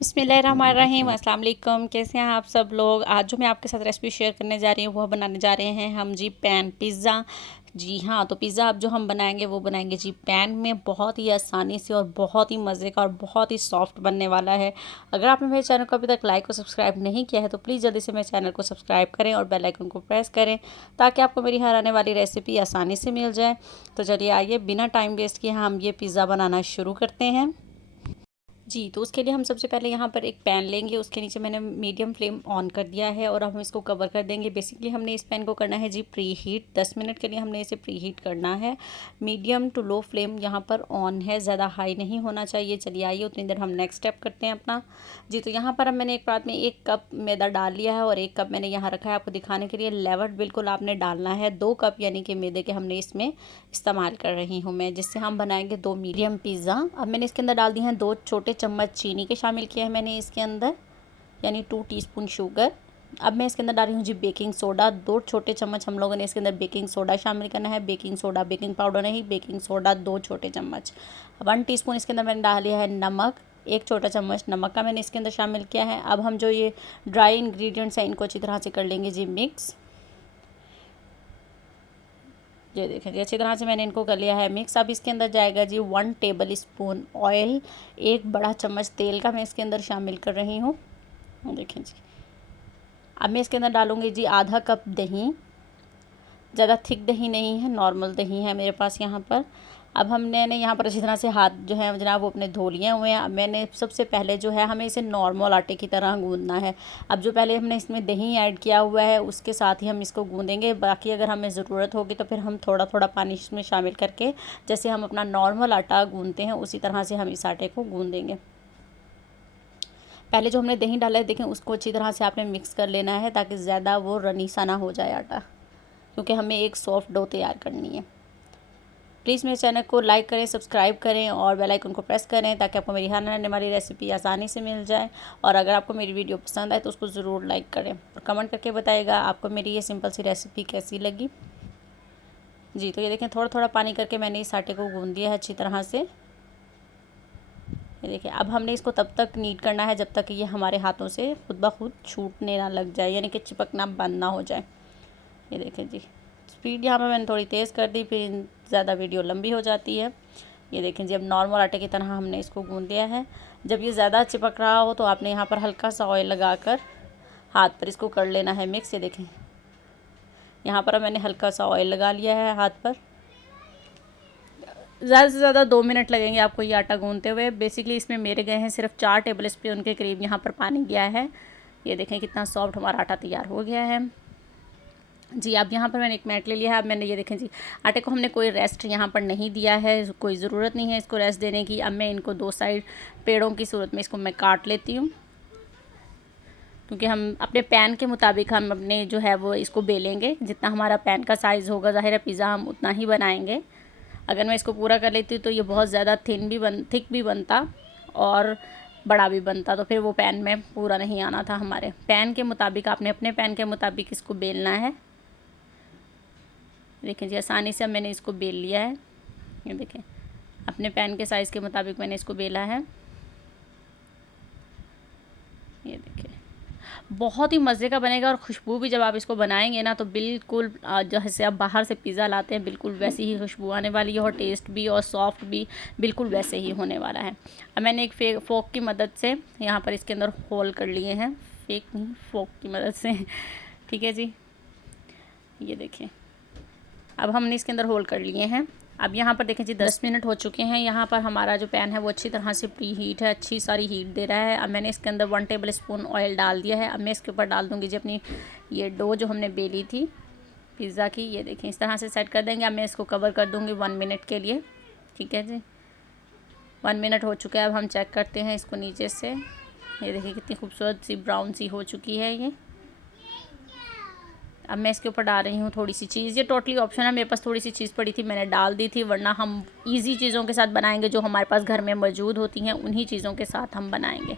बिस्मिल्लाहिर्रहमानिर्रहीम, अस्सलाम वालेकुम। कैसे हैं आप सब लोग। आज जो मैं आपके साथ रेसिपी शेयर करने जा रही हूँ वह बनाने जा रहे हैं हम जी पैन पिज़्ज़ा। जी हाँ, तो पिज़्ज़ा अब जो हम बनाएंगे वो बनाएंगे जी पैन में, बहुत ही आसानी से और बहुत ही मज़े का और बहुत ही सॉफ्ट बनने वाला है। अगर आपने मेरे चैनल को अभी तक लाइक और सब्सक्राइब नहीं किया है तो प्लीज़ जल्दी से मेरे चैनल को सब्सक्राइब करें और बेल आइकन को प्रेस करें ताकि आपको मेरी हर आने वाली रेसिपी आसानी से मिल जाए। तो चलिए आइए बिना टाइम वेस्ट किए हम ये पिज़्ज़ा बनाना शुरू करते हैं। जी, तो उसके लिए हम सबसे पहले यहाँ पर एक पैन लेंगे, उसके नीचे मैंने मीडियम फ्लेम ऑन कर दिया है और अब हम इसको कवर कर देंगे। बेसिकली हमने इस पैन को करना है जी प्री हीट, 10 मिनट के लिए हमने इसे प्री हीट करना है। मीडियम टू लो फ्लेम यहाँ पर ऑन है, ज़्यादा हाई नहीं होना चाहिए। चलिए आइए उतनी देर हम नेक्स्ट स्टेप करते हैं अपना। जी, तो यहाँ पर अब मैंने एक परात में 1 कप मैदा डाल लिया है और 1 कप मैंने यहाँ रखा है आपको दिखाने के लिए। लेवल बिल्कुल आपने डालना है, 2 कप यानी कि मैदे के हमने इसमें इस्तेमाल कर रही हूँ मैं, जिससे हम बनाएंगे 2 मीडियम पिज़्ज़ा। अब मैंने इसके अंदर डाल दी हैं 2 छोटे चम्मच चीनी के शामिल किया है मैंने इसके अंदर, यानी 2 टीस्पून शुगर। अब मैं इसके अंदर डाल रही हूँ जी बेकिंग सोडा, 2 छोटे चम्मच हम लोगों ने इसके अंदर बेकिंग सोडा शामिल करना है। बेकिंग सोडा, बेकिंग पाउडर नहीं, बेकिंग सोडा 2 छोटे चम्मच। 1 टीस्पून इसके अंदर मैंने डाल लिया है नमक, 1 छोटा चम्मच नमक का मैंने इसके अंदर शामिल किया है। अब हम जो ये ड्राई इंग्रेडिएंट्स हैं इनको अच्छी तरह से कर लेंगे जी मिक्स। ये देखें जी अच्छी तरह से मैंने इनको कर लिया है मिक्स। अब इसके अंदर जाएगा जी 1 टेबल स्पून ऑयल, 1 बड़ा चम्मच तेल का मैं इसके अंदर शामिल कर रही हूँ। देखें जी, अब मैं इसके अंदर डालूँगी जी आधा कप दही। ज़्यादा थिक दही नहीं है, नॉर्मल दही है मेरे पास यहाँ पर। अब हमने यहाँ पर अच्छी तरह से हाथ जो है जनाब वो अपने धो लिए हुए हैं। अब मैंने सबसे पहले जो है हमें इसे नॉर्मल आटे की तरह गूंदना है। अब जो पहले हमने इसमें दही ऐड किया हुआ है उसके साथ ही हम इसको गूंदेंगे। बाकी अगर हमें ज़रूरत होगी तो फिर हम थोड़ा थोड़ा पानी इसमें शामिल करके जैसे हम अपना नॉर्मल आटा गूंदते हैं उसी तरह से हम इस आटे को गूंदेंगे। पहले जो हमने दही डाला है देखें उसको अच्छी तरह से आपने मिक्स कर लेना है ताकि ज़्यादा वो रनी सा ना हो जाए आटा, क्योंकि हमें एक सॉफ्ट डो तैयार करनी है। प्लीज़ मेरे चैनल को लाइक करें, सब्सक्राइब करें और बेल आइकन को प्रेस करें ताकि आपको मेरी हर आने वाली रेसिपी आसानी से मिल जाए। और अगर आपको मेरी वीडियो पसंद आए तो उसको ज़रूर लाइक करें और कमेंट करके बताइएगा आपको मेरी ये सिंपल सी रेसिपी कैसी लगी। जी, तो ये देखें थोड़ा थोड़ा पानी करके मैंने इस आटे को गूंद दिया है अच्छी तरह से। ये देखिए अब हमने इसको तब तक नीट करना है जब तक ये हमारे हाथों से खुद ब खुद छूटने ना लग जाए, यानी कि चिपकना बंद ना हो जाए। ये देखें जी, स्पीड यहाँ पर मैंने थोड़ी तेज़ कर दी, फिर ज़्यादा वीडियो लंबी हो जाती है। ये देखें जी अब नॉर्मल आटे की तरह हमने इसको गूंद दिया है। जब ये ज़्यादा चिपक रहा हो तो आपने यहाँ पर हल्का सा ऑयल लगाकर हाथ पर इसको कर लेना है मिक्स। ये देखें यहाँ पर मैंने हल्का सा ऑयल लगा लिया है हाथ पर। ज़्यादा से ज़्यादा 2 मिनट लगेंगे आपको ये आटा गूंदते हुए। बेसिकली इसमें मेरे गए हैं सिर्फ 4 टेबल स्पून के करीब यहाँ पर पानी गया है। ये देखें कितना सॉफ्ट हमारा आटा तैयार हो गया है। जी, अब यहाँ पर मैंने एक मैट ले लिया है। अब मैंने ये देखें जी आटे को हमने कोई रेस्ट यहाँ पर नहीं दिया है, कोई ज़रूरत नहीं है इसको रेस्ट देने की। अब मैं इनको 2 साइड पेड़ों की सूरत में इसको मैं काट लेती हूँ, क्योंकि हम अपने पैन के मुताबिक हम अपने जो है वो इसको बेलेंगे। जितना हमारा पैन का साइज़ होगा ज़ाहिर है पिज़्ज़ा हम उतना ही बनाएंगे। अगर मैं इसको पूरा कर लेती तो ये बहुत ज़्यादा थिक भी बनता और बड़ा भी बनता, तो फिर वो पैन में पूरा नहीं आना था। हमारे पैन के मुताबिक आपने अपने पैन के मुताबिक इसको बेलना है। देखें जी आसानी से मैंने इसको बेल लिया है। ये देखें अपने पैन के साइज़ के मुताबिक मैंने इसको बेला है। ये देखें बहुत ही मज़े का बनेगा और खुशबू भी जब आप इसको बनाएंगे ना तो बिल्कुल जैसे आप बाहर से पिज़्ज़ा लाते हैं बिल्कुल वैसी ही खुशबू आने वाली है और टेस्ट भी और सॉफ्ट भी बिल्कुल वैसे ही होने वाला है। अब मैंने एक फोक की मदद से यहाँ पर इसके अंदर होल कर लिए हैं, फेक नहीं फोक की मदद से। ठीक है जी, ये देखें अब हमने इसके अंदर होल कर लिए हैं। अब यहाँ पर देखें जी 10 मिनट हो चुके हैं। यहाँ पर हमारा जो पैन है वो अच्छी तरह से प्री हीट है, अच्छी सारी हीट दे रहा है। अब मैंने इसके अंदर 1 टेबल स्पून ऑयल डाल दिया है। अब मैं इसके ऊपर डाल दूँगी जी अपनी ये डो जो हमने बेली थी पिज़्ज़ा की। ये देखें इस तरह से सेट कर देंगे। अब मैं इसको कवर कर दूँगी 1 मिनट के लिए। ठीक है जी, 1 मिनट हो चुका है। अब हम चेक करते हैं इसको नीचे से। ये देखिए कितनी खूबसूरत सी ब्राउन सी हो चुकी है ये। अब मैं इसके ऊपर डाल रही हूँ थोड़ी सी चीज़। ये टोटली ऑप्शन है, मेरे पास थोड़ी सी चीज़ पड़ी थी मैंने डाल दी थी, वरना हम इजी चीज़ों के साथ बनाएंगे जो हमारे पास घर में मौजूद होती हैं उन्हीं चीज़ों के साथ हम बनाएंगे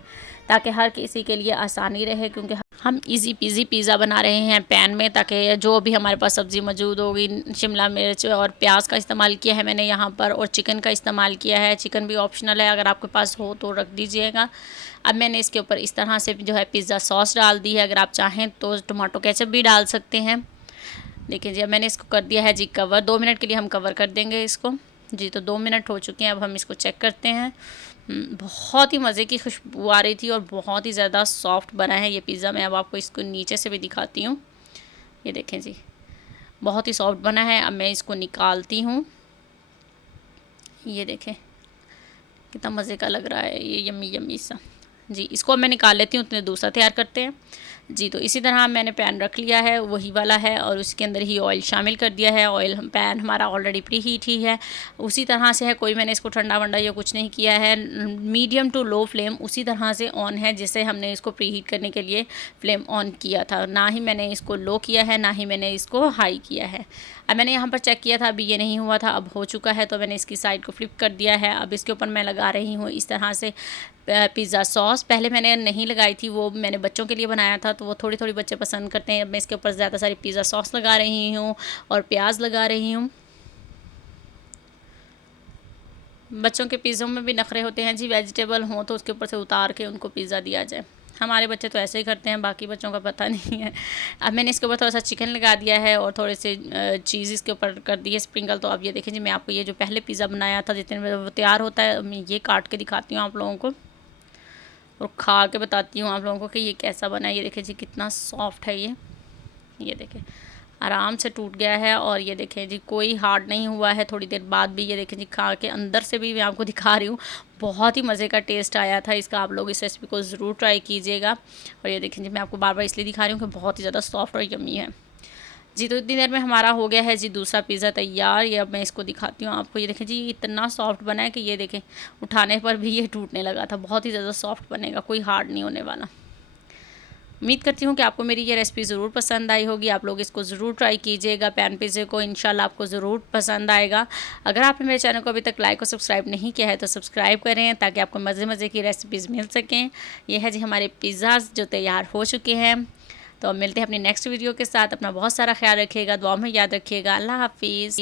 ताकि हर किसी के लिए आसानी रहे। क्योंकि हम इजी पीजी पिज़्ज़ा बना रहे हैं पैन में, ताकि जो भी हमारे पास सब्ज़ी मौजूद होगी, शिमला मिर्च और प्याज का इस्तेमाल किया है मैंने यहाँ पर, और चिकन का इस्तेमाल किया है। चिकन भी ऑप्शनल है, अगर आपके पास हो तो रख दीजिएगा। अब मैंने इसके ऊपर इस तरह से जो है पिज़्ज़ा सॉस डाल दी है। अगर आप चाहें तो टमाटो केचप भी डाल सकते हैं। देखिए जी, अब मैंने इसको कर दिया है जी कवर। 2 मिनट के लिए हम कवर कर देंगे इसको जी। तो 2 मिनट हो चुके हैं, अब हम इसको चेक करते हैं। बहुत ही मज़े की खुशबू आ रही थी और बहुत ही ज़्यादा सॉफ्ट बना है ये पिज़्ज़ा। मैं अब आपको इसको नीचे से भी दिखाती हूँ। ये देखें जी, बहुत ही सॉफ्ट बना है। अब मैं इसको निकालती हूँ। ये देखें कितना मज़े का लग रहा है ये, यम्मी यम्मी सा जी। इसको अब मैं निकाल लेती हूँ, उतने दूसरा तैयार करते हैं जी। तो इसी तरह मैंने पैन रख लिया है, वही वाला है, और उसके अंदर ही ऑयल शामिल कर दिया है। ऑयल पैन हमारा ऑलरेडी प्री हीट ही है, उसी तरह से है। कोई मैंने इसको ठंडा वंडा या कुछ नहीं किया है। मीडियम टू लो फ्लेम उसी तरह से ऑन है जैसे हमने इसको प्री हीट करने के लिए फ्लेम ऑन किया था। ना ही मैंने इसको लो किया है, ना ही मैंने इसको हाई किया है। अब मैंने यहाँ पर चेक किया था, अभी ये नहीं हुआ था, अब हो चुका है। तो मैंने इसकी साइड को फ्लिप कर दिया है। अब इसके ऊपर मैं लगा रही हूँ इस तरह से पिज़्ज़ा सॉस। पहले मैंने नहीं लगाई थी, वो मैंने बच्चों के लिए बनाया था, तो वो थोड़ी थोड़ी बच्चे पसंद करते हैं। अब मैं इसके ऊपर ज़्यादा सारी पिज़्ज़ा सॉस लगा रही हूँ और प्याज लगा रही हूँ। बच्चों के पिज़्ज़ों में भी नखरे होते हैं जी, वेजिटेबल हों तो उसके ऊपर से उतार के उनको पिज़्ज़ा दिया जाए। हमारे बच्चे तो ऐसे ही करते हैं, बाकी बच्चों का पता नहीं है। अब मैंने इसके ऊपर थोड़ा सा चिकन लगा दिया है और थोड़े से चीज़ इसके ऊपर कर दी है स्प्रिंकल। तो अब ये देखें जी, मैं आपको ये जो पहले पिज़्ज़ा बनाया था जितने में वो तैयार होता है, मैं ये काट के दिखाती हूँ आप लोगों को और खा के बताती हूँ आप लोगों को कि ये कैसा बना है। ये देखें जी कितना सॉफ्ट है ये देखें आराम से टूट गया है। और ये देखें जी कोई हार्ड नहीं हुआ है थोड़ी देर बाद भी। ये देखें जी खा के अंदर से भी मैं आपको दिखा रही हूँ, बहुत ही मज़े का टेस्ट आया था इसका। आप लोग इस रेसिपी को ज़रूर ट्राई कीजिएगा। और ये देखें जी, मैं आपको बार बार इसलिए दिखा रही हूँ कि बहुत ही ज़्यादा सॉफ्ट और यम्मी है जी। तो इतनी देर में हमारा हो गया है जी दूसरा पिज़्ज़ा तैयार। ये अब मैं इसको दिखाती हूँ आपको। ये देखें जी इतना सॉफ्ट बना है कि ये देखें उठाने पर भी ये टूटने लगा था। बहुत ही ज़्यादा सॉफ्ट बनेगा, कोई हार्ड नहीं होने वाला। उम्मीद करती हूँ कि आपको मेरी ये रेसिपी ज़रूर पसंद आई होगी। आप लोग इसको ज़रूर ट्राई कीजिएगा, पैन पिज़्ज़े को, इंशाल्लाह आपको ज़रूर पसंद आएगा। अगर आपने मेरे चैनल को अभी तक लाइक और सब्सक्राइब नहीं किया है तो सब्सक्राइब करें, ताकि आपको मज़े मज़े की रेसिपीज़ मिल सकें। ये है जी हमारे पिज़्ज़ाज़ जो तैयार हो चुके हैं। तो अब मिलते हैं अपनी नेक्स्ट वीडियो के साथ। अपना बहुत सारा ख्याल रखिएगा, दुआ में याद रखिएगा। अल्लाह हाफिज़।